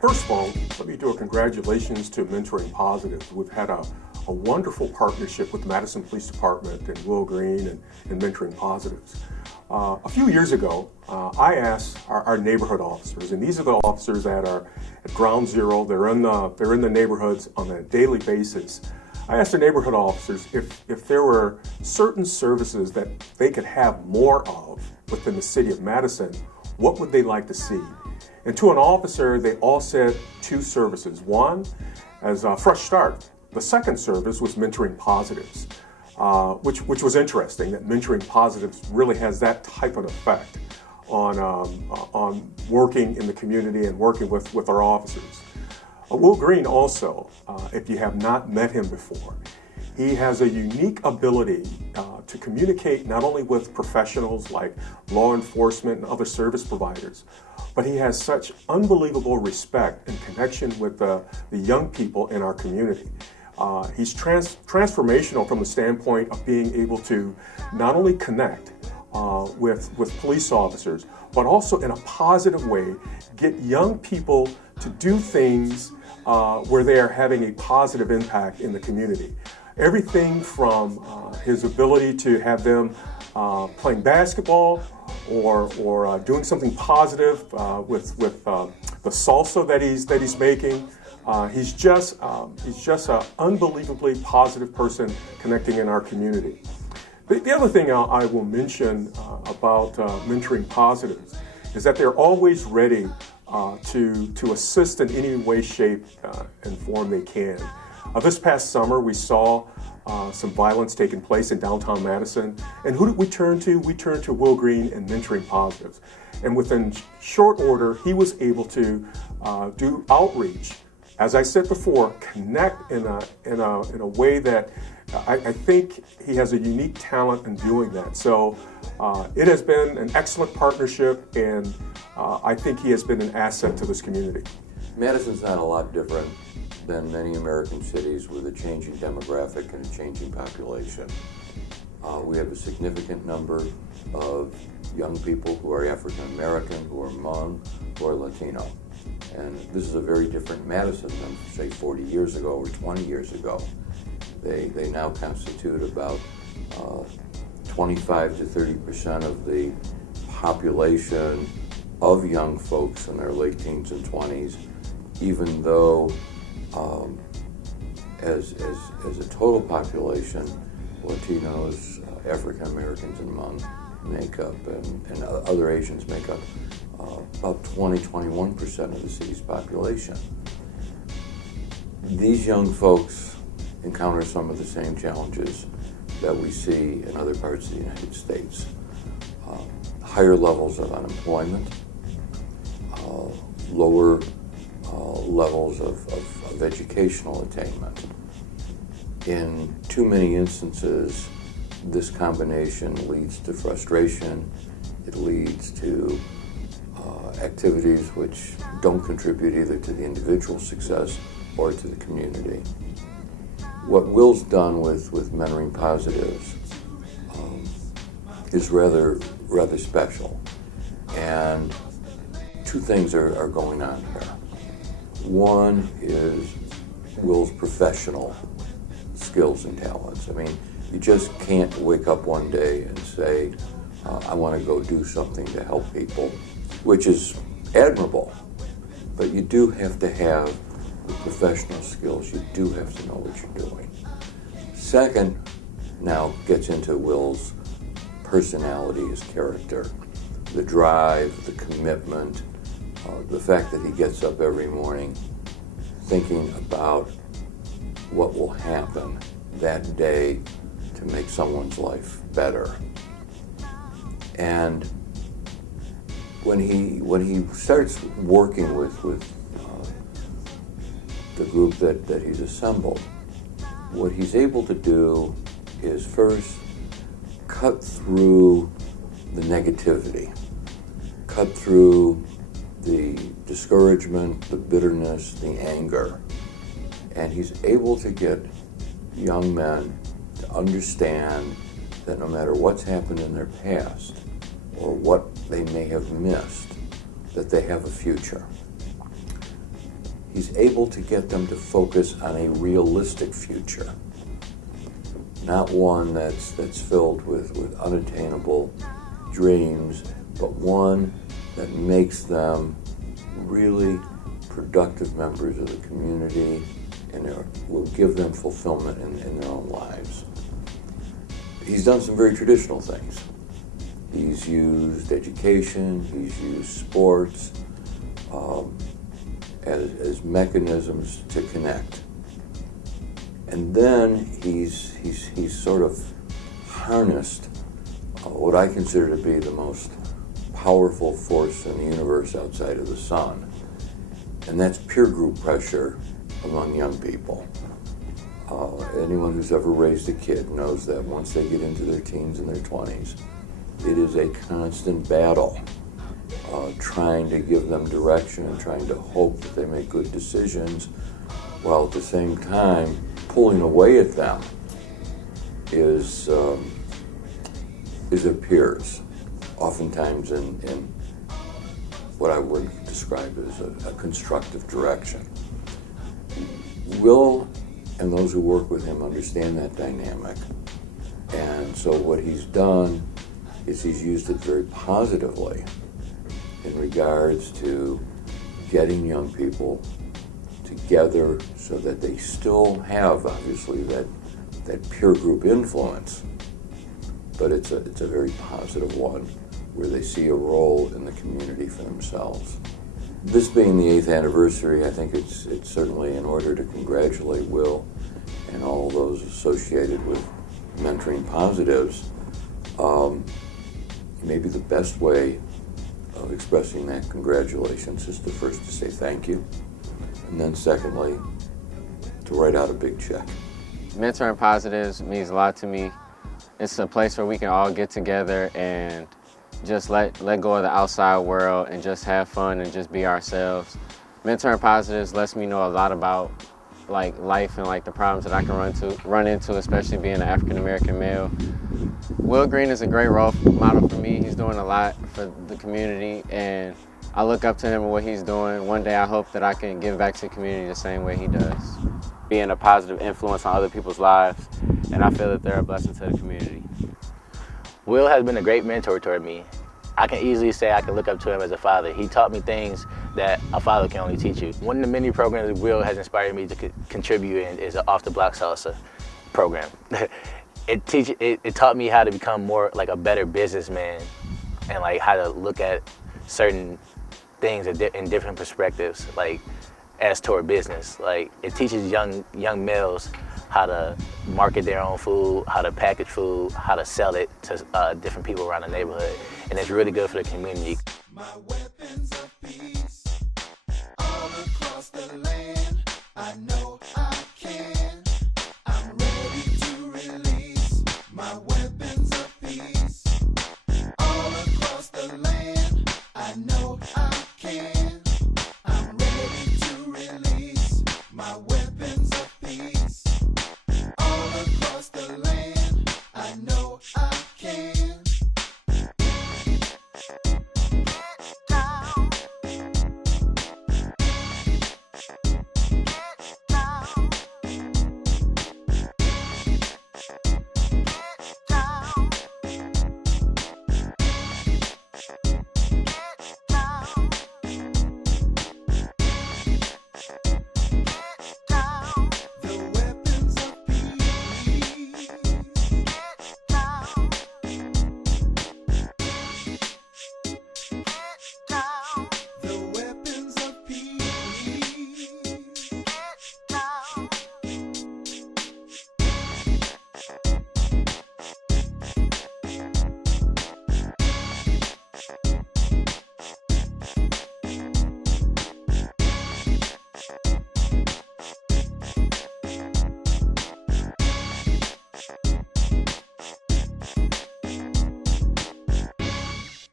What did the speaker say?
First of all, let me do a congratulations to Mentoring Positives. We've had a wonderful partnership with the Madison Police Department and Will Green and Mentoring Positives. A few years ago, I asked our neighborhood officers, and these are the officers that are at ground zero. They're in the neighborhoods on a daily basis. I asked the neighborhood officers if there were certain services that they could have more of within the city of Madison, what would they like to see? And to an officer, they all said two services. One, as a fresh start. The second service was Mentoring Positives, which was interesting, that Mentoring Positives really has that type of effect on working in the community and working with our officers. Will Green also, if you have not met him before, he has a unique ability to communicate not only with professionals like law enforcement and other service providers, but he has such unbelievable respect and connection with the young people in our community. He's transformational from the standpoint of being able to not only connect with police officers, but also in a positive way, get young people to do things where they are having a positive impact in the community. Everything from his ability to have them playing basketball or doing something positive with the salsa that he's making. He's just an unbelievably positive person connecting in our community. The other thing I will mention about Mentoring Positives is that they're always ready to assist in any way, shape, and form they can. This past summer, we saw some violence taking place in downtown Madison. And who did we turn to? We turned to Will Green and Mentoring Positives. And within short order, he was able to do outreach. As I said before, connect in a way that I think he has a unique talent in doing that. So it has been an excellent partnership, and I think he has been an asset to this community. Madison's not a lot different than many American cities with a changing demographic and a changing population. We have a significant number of young people who are African American, who are Hmong, who are Latino. And this is a very different Madison than, say, 40 years ago or 20 years ago. They now constitute about 25 to 30% of the population of young folks in their late teens and 20s, even though as a total population, Latinos, African Americans and Hmong make up, and other Asians make up about 20-21% of the city's population. These young folks encounter some of the same challenges that we see in other parts of the United States. Higher levels of unemployment, lower levels of educational attainment. In too many instances, this combination leads to frustration. It leads to activities which don't contribute either to the individual's success or to the community. What Will's done with Mentoring Positives is rather special, and two things are going on here. One is Will's professional skills and talents. I mean, you just can't wake up one day and say, I want to go do something to help people, which is admirable, but you do have to have the professional skills. You do have to know what you're doing. Second, now gets into Will's personality, his character, the drive, the commitment, the fact that he gets up every morning thinking about what will happen that day to make someone's life better. And when he starts working with the group that he's assembled, what he's able to do is first cut through the negativity, cut through the discouragement, the bitterness, the anger. And he's able to get young men to understand that no matter what's happened in their past or what they may have missed, that they have a future. He's able to get them to focus on a realistic future, not one that's filled with unattainable dreams, but one that makes them really productive members of the community and will give them fulfillment in their own lives. He's done some very traditional things. He's used education, he's used sports as mechanisms to connect. And then he's sort of harnessed what I consider to be the most powerful force in the universe outside of the sun, and that's peer group pressure among young people. Anyone who's ever raised a kid knows that once they get into their teens and their 20s, it is a constant battle trying to give them direction and trying to hope that they make good decisions, while at the same time pulling away at them is their peers, oftentimes in what I would describe as a constructive direction. Will and those who work with him understand that dynamic, and so what he's done is he's used it very positively in regards to getting young people together so that they still have, obviously, that peer group influence, but it's a very positive one where they see a role in the community for themselves. This being the 8th anniversary, I think it's certainly in order to congratulate Will and all those associated with mentoring positives. Maybe the best way of expressing that congratulations is first to say thank you, and then secondly, to write out a big check. Mentoring positives means a lot to me. It's a place where we can all get together and just let go of the outside world and just have fun and just be ourselves. Mentoring positives lets me know a lot about life and the problems that I can run into, especially being an African American male. Will Green is a great role model for me. He's doing a lot for the community, and I look up to him and what he's doing. One day I hope that I can give back to the community the same way he does. Being a positive influence on other people's lives, and I feel that they're a blessing to the community. Will has been a great mentor toward me. I can easily say I can look up to him as a father. He taught me things that a father can only teach you. One of the many programs that Will has inspired me to contribute in is an Off the Block Salsa program. It taught me how to become more like a better businessman and how to look at certain things in different perspectives, as toward business. It teaches young males how to market their own food, how to package food, how to sell it to different people around the neighborhood. And it's really good for the community. My weapons of peace all across the land. I know